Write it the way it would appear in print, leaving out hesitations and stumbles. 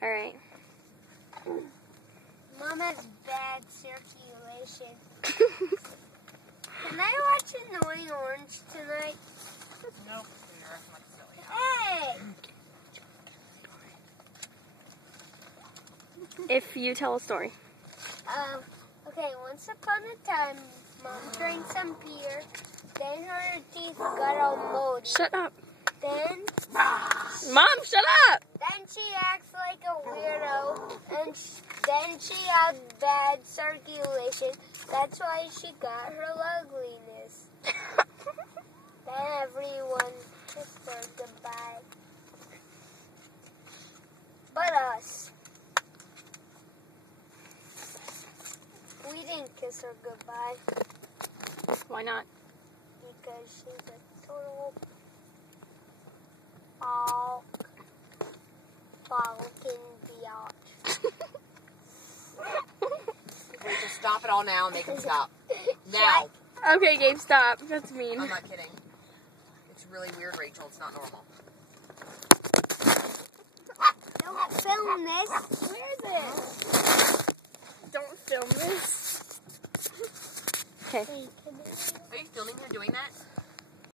All right. Mom has bad circulation. Can I watch Annoying Orange tonight? Nope. You're much silly. Hey! If you tell a story. Okay, once upon a time, Mom drank some beer, then her teeth got all moldy. Shut up. Then Mom, shut up! Then she acts like a weirdo, and then she had bad circulation. That's why she got her ugliness. Then everyone kissed her goodbye. But us. We didn't kiss her goodbye Why not? because she's a total Balkan biatch. Okay, just stop it all now and make them stop. Now. Okay, Gabe, stop. That's mean. I'm not kidding. It's really weird, Rachel. It's not normal. Don't film this. Where is it? Don't film this. Okay. Hey, can Are you filming her doing that?